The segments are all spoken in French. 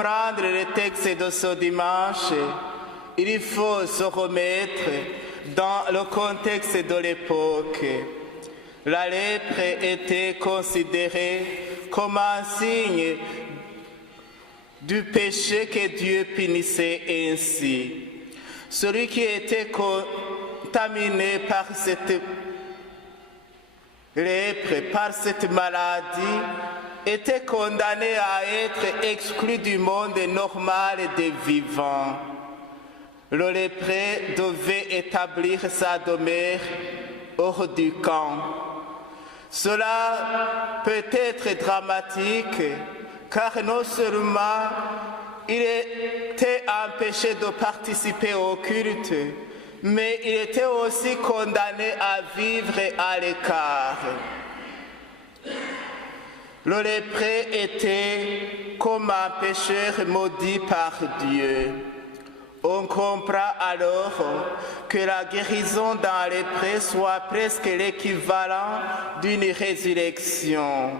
comprendre le texte de ce dimanche, il faut se remettre dans le contexte de l'époque. La lèpre était considérée comme un signe du péché que Dieu punissait ainsi. Celui qui était contaminé par cette lèpre, par cette maladie, était condamné à être exclu du monde normal des vivants. Le lépreux devait établir sa demeure hors du camp. Cela peut être dramatique, car non seulement il était empêché de participer au culte, mais il était aussi condamné à vivre à l'écart. Le lépreux était comme un pécheur maudit par Dieu. On comprend alors que la guérison d'un lépreux soit presque l'équivalent d'une résurrection.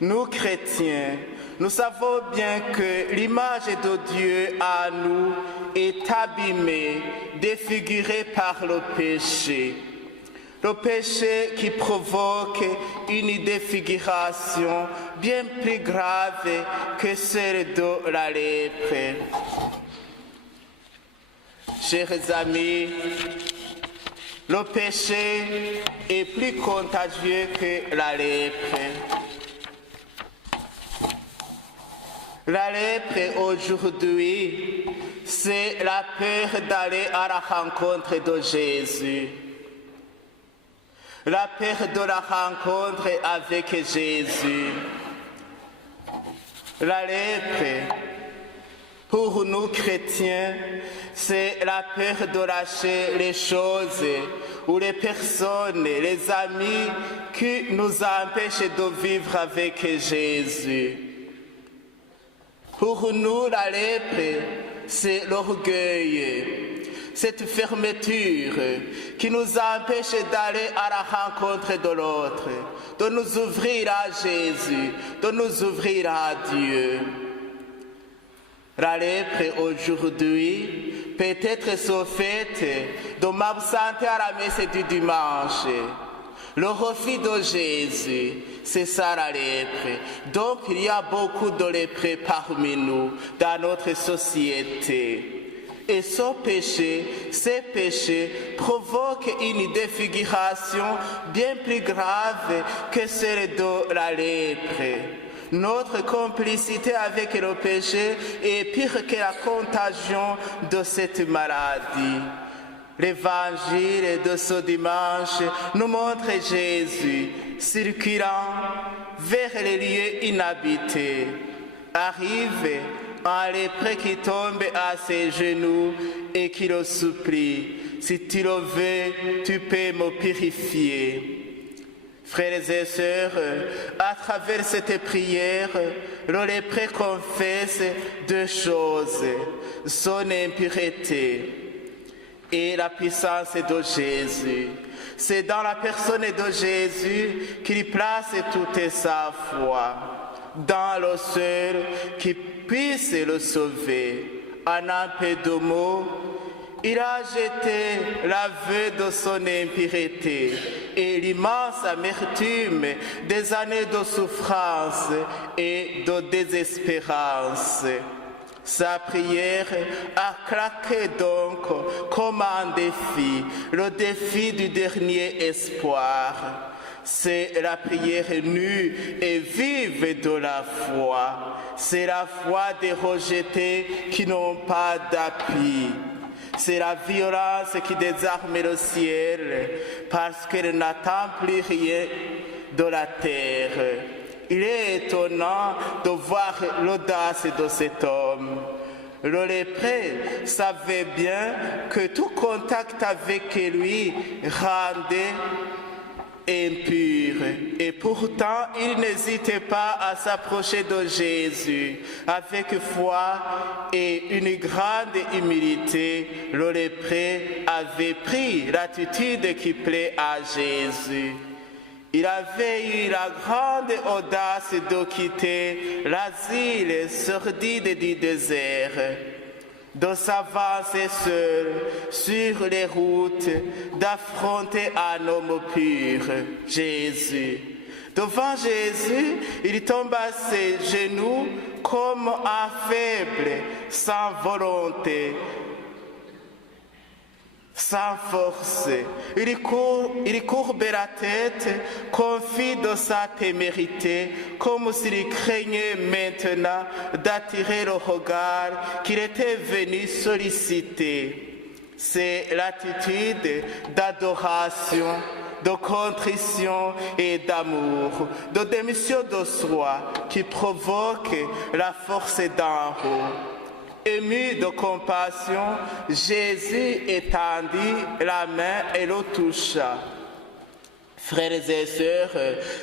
Nous, chrétiens, nous savons bien que l'image de Dieu en nous est abîmée, défigurée par le péché. Le péché qui provoque une défiguration bien plus grave que celle de la lèpre. Chers amis, le péché est plus contagieux que la lèpre. La lèpre aujourd'hui, c'est la peur d'aller à la rencontre de Jésus. La peur de la rencontre avec Jésus. La lèpre, pour nous chrétiens, c'est la peur de lâcher les choses ou les personnes, les amis qui nous empêchent de vivre avec Jésus. Pour nous, la lèpre, c'est l'orgueil, cette fermeture qui nous empêche d'aller à la rencontre de l'autre, de nous ouvrir à Jésus, de nous ouvrir à Dieu. La lèpre aujourd'hui peut être ce fait de m'absenter à la messe du dimanche. Le refus de Jésus, c'est ça la lèpre. Donc il y a beaucoup de lépreux parmi nous, dans notre société. Et ces péchés provoquent une défiguration bien plus grave que celle de la lèpre. Notre complicité avec le péché est pire que la contagion de cette maladie. L'évangile de ce dimanche nous montre Jésus circulant vers les lieux inhabités. Arrive un lépreux qui tombe à ses genoux et qui le supplie. Si tu le veux, tu peux me purifier. Frères et sœurs, à travers cette prière, le lépreux confesse deux choses, son impureté et la puissance de Jésus. C'est dans la personne de Jésus qu'il place toute sa foi, dans le seul qui puisse le sauver. En un peu de mots, il a jeté l'aveu de son impureté et l'immense amertume des années de souffrance et de désespérance. Sa prière a claqué donc comme un défi, le défi du dernier espoir. C'est la prière nue et vive de la foi. C'est la foi des rejetés qui n'ont pas d'appui. C'est la violence qui désarme le ciel parce qu'elle n'attend plus rien de la terre. Il est étonnant de voir l'audace de cet homme. Le lépreux savait bien que tout contact avec lui rendait impur. Et pourtant, il n'hésitait pas à s'approcher de Jésus. Avec foi et une grande humilité, le lépreux avait pris l'attitude qui plaît à Jésus. Il avait eu la grande audace de quitter l'asile sordide du désert, de s'avancer seul sur les routes, d'affronter un homme pur, Jésus. Devant Jésus, il tombe à ses genoux comme un faible, sans volonté, sans force. Il courbe la tête, confie de sa témérité, comme s'il craignait maintenant d'attirer le regard qu'il était venu solliciter. C'est l'attitude d'adoration, de contrition et d'amour, de démission de soi qui provoque la force d'en haut. Ému de compassion, Jésus étendit la main et le toucha. Frères et sœurs,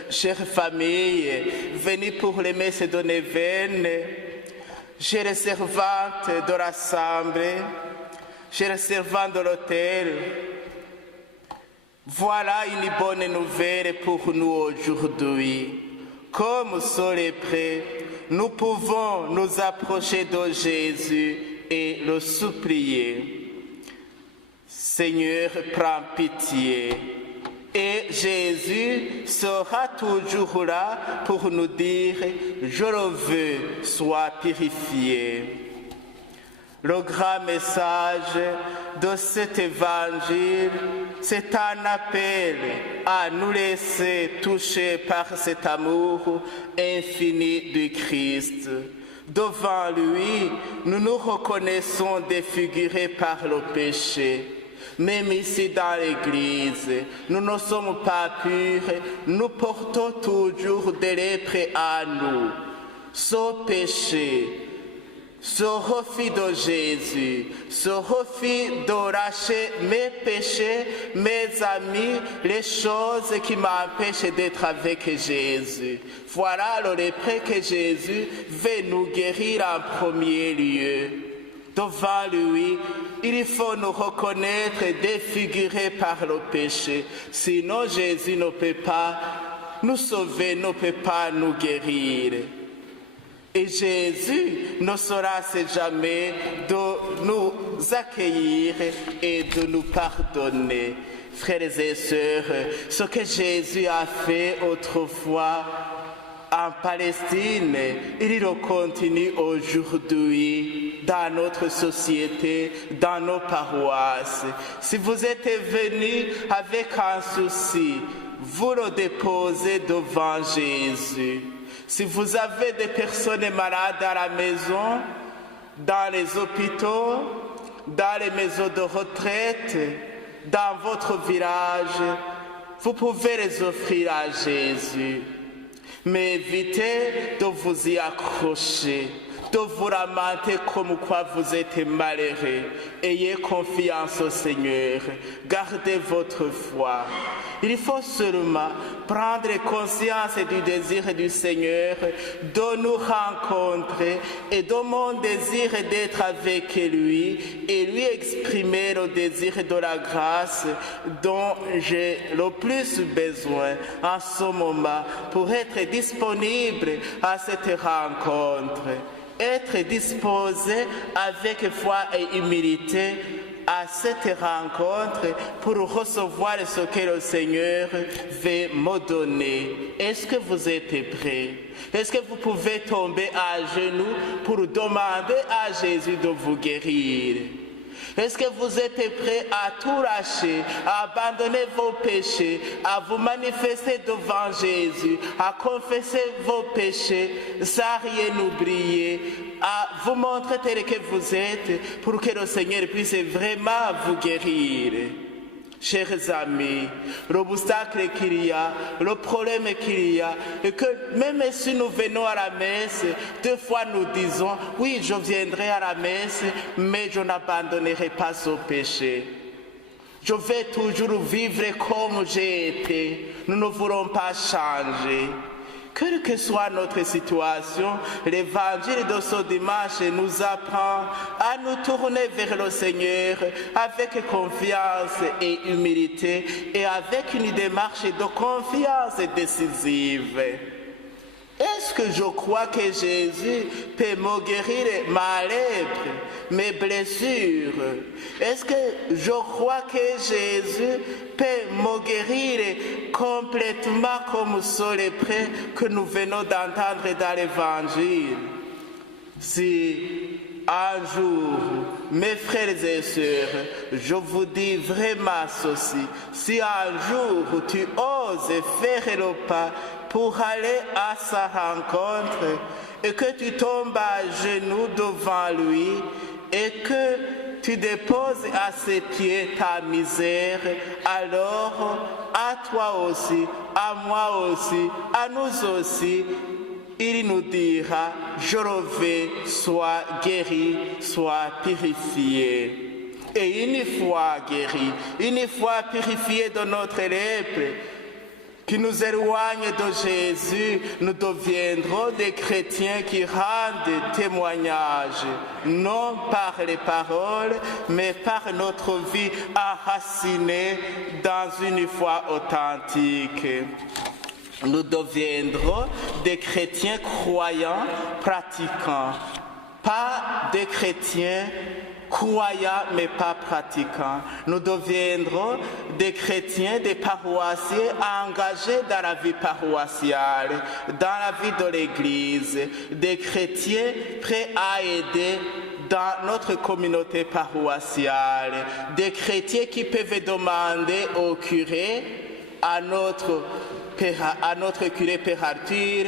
chères familles, venez pour les messes de Neuvaine, chères servantes de l'Assemblée, chers servants de l'autel, voilà une bonne nouvelle pour nous aujourd'hui. Comme sur les prés, nous pouvons nous approcher de Jésus et le supplier. Seigneur, prends pitié. Et Jésus sera toujours là pour nous dire, je le veux, sois purifié. Le grand message de cet évangile, c'est un appel à nous laisser toucher par cet amour infini du Christ. Devant lui, nous nous reconnaissons défigurés par le péché. Même ici dans l'Église, nous ne sommes pas purs, nous portons toujours des lèpres à nous. Ce péché, ce refus de Jésus, ce refus de lâcher mes péchés, mes amis, les choses qui m'empêchent d'être avec Jésus. Voilà le lépreux que Jésus veut nous guérir en premier lieu. Devant lui, il faut nous reconnaître défigurés par le péché. Sinon, Jésus ne peut pas nous sauver, ne peut pas nous guérir. Et Jésus ne saura jamais de nous accueillir et de nous pardonner. Frères et sœurs, ce que Jésus a fait autrefois en Palestine, il le continue aujourd'hui dans notre société, dans nos paroisses. Si vous êtes venus avec un souci, vous le déposez devant Jésus. Si vous avez des personnes malades à la maison, dans les hôpitaux, dans les maisons de retraite, dans votre village, vous pouvez les offrir à Jésus. Mais évitez de vous y accrocher, de vous lamenter comme quoi vous êtes malheureux. Ayez confiance au Seigneur, gardez votre foi. Il faut seulement prendre conscience du désir du Seigneur de nous rencontrer et de mon désir d'être avec lui et lui exprimer le désir de la grâce dont j'ai le plus besoin en ce moment pour être disponible à cette rencontre. Être disposé avec foi et humilité à cette rencontre pour recevoir ce que le Seigneur veut me donner. Est-ce que vous êtes prêts? Est-ce que vous pouvez tomber à genoux pour demander à Jésus de vous guérir? Est-ce que vous êtes prêts à tout lâcher, à abandonner vos péchés, à vous manifester devant Jésus, à confesser vos péchés sans rien oublier, à vous montrer tel que vous êtes pour que le Seigneur puisse vraiment vous guérir? Chers amis, l'obstacle qu'il y a, le problème qu'il y a, et que même si nous venons à la messe, deux fois nous disons, oui, je viendrai à la messe, mais je n'abandonnerai pas ce péché. Je vais toujours vivre comme j'ai été. Nous ne voulons pas changer. Quelle que soit notre situation, l'évangile de ce dimanche nous apprend à nous tourner vers le Seigneur avec confiance et humilité et avec une démarche de confiance décisive. Est-ce que je crois que Jésus peut me guérir ma lèpre, mes blessures? Est-ce que je crois que Jésus peut me guérir complètement comme ce lépreux que nous venons d'entendre dans l'Évangile? Si un jour, mes frères et sœurs, je vous dis vraiment ceci, si un jour tu oses faire le pas pour aller à sa rencontre et que tu tombes à genoux devant lui et que tu déposes à ses pieds ta misère, alors à toi aussi, à moi aussi, à nous aussi, il nous dira, je revais, sois guéri, sois purifié. Et une fois guéri, une fois purifié de notre lèpre, qui nous éloigne de Jésus, nous deviendrons des chrétiens qui rendent témoignage, non par les paroles, mais par notre vie enracinée dans une foi authentique. Nous deviendrons des chrétiens croyants, pratiquants, pas des chrétiens croyants mais pas pratiquants. Nous deviendrons des chrétiens, des paroissiens engagés dans la vie paroissiale, dans la vie de l'Église, des chrétiens prêts à aider dans notre communauté paroissiale, des chrétiens qui peuvent demander au curé, à notre curé Père Arthur,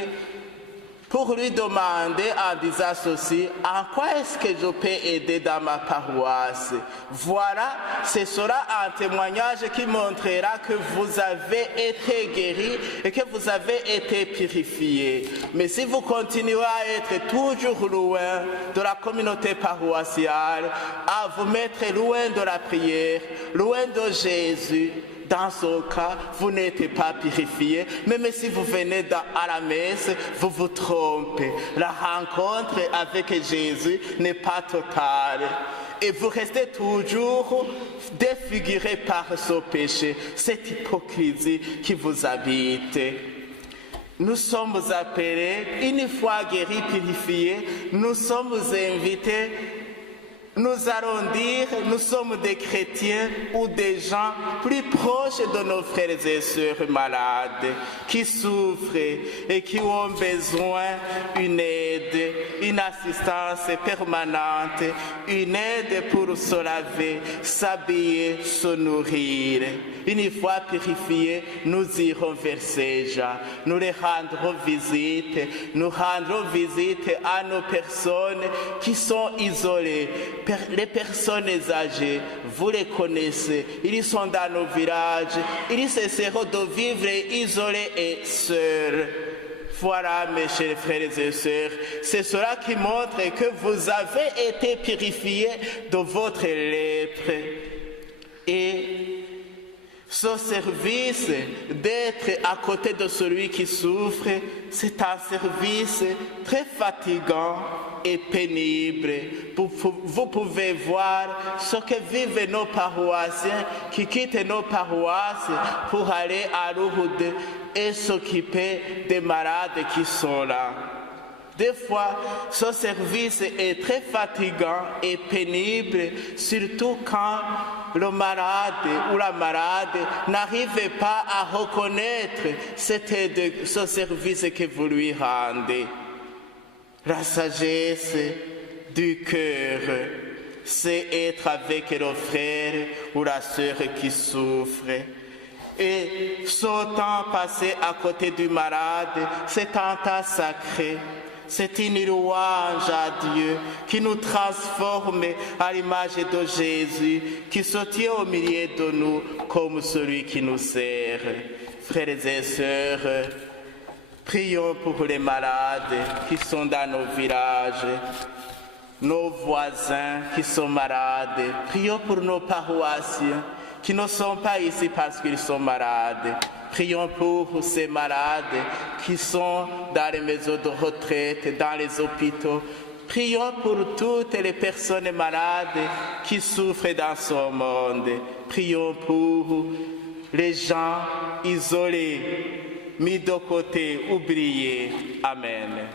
pour lui demander en disant ceci, en quoi est-ce que je peux aider dans ma paroisse? Voilà, ce sera un témoignage qui montrera que vous avez été guéri et que vous avez été purifié. Mais si vous continuez à être toujours loin de la communauté paroissiale, à vous mettre loin de la prière, loin de Jésus, dans ce cas, vous n'êtes pas purifié. Même si vous venez à la messe, vous vous trompez. La rencontre avec Jésus n'est pas totale. Et vous restez toujours défiguré par ce péché, cette hypocrisie qui vous habite. Nous sommes appelés, une fois guéris, purifiés, nous sommes invités. Nous allons dire, nous sommes des chrétiens ou des gens plus proches de nos frères et sœurs malades, qui souffrent et qui ont besoin d'une aide, une assistance permanente, une aide pour se laver, s'habiller, se nourrir. Une fois purifiés, nous irons vers ces gens, nous les rendrons visite, nous rendrons visite à nos personnes qui sont isolées. Les personnes âgées, vous les connaissez, ils sont dans nos villages, ils cesseront de vivre isolés et seuls. Voilà, mes chers frères et sœurs, c'est cela qui montre que vous avez été purifiés de votre lèpre. Et ce service d'être à côté de celui qui souffre, c'est un service très fatigant et pénible. Vous pouvez voir ce que vivent nos paroissiens qui quittent nos paroisses pour aller à Lourdes et s'occuper des malades qui sont là. Des fois, ce service est très fatigant et pénible, surtout quand le malade ou la malade n'arrive pas à reconnaître ce service que vous lui rendez. La sagesse du cœur, c'est être avec le frère ou la sœur qui souffre. Et ce temps passé à côté du malade, c'est un temps sacré. C'est une louange à Dieu qui nous transforme à l'image de Jésus, qui se tient au milieu de nous comme celui qui nous sert. Frères et sœurs, prions pour les malades qui sont dans nos villages, nos voisins qui sont malades. Prions pour nos paroissiens qui ne sont pas ici parce qu'ils sont malades. Prions pour ces malades qui sont dans les maisons de retraite, dans les hôpitaux. Prions pour toutes les personnes malades qui souffrent dans ce monde. Prions pour les gens isolés, mis de côté, oubliés. Amen.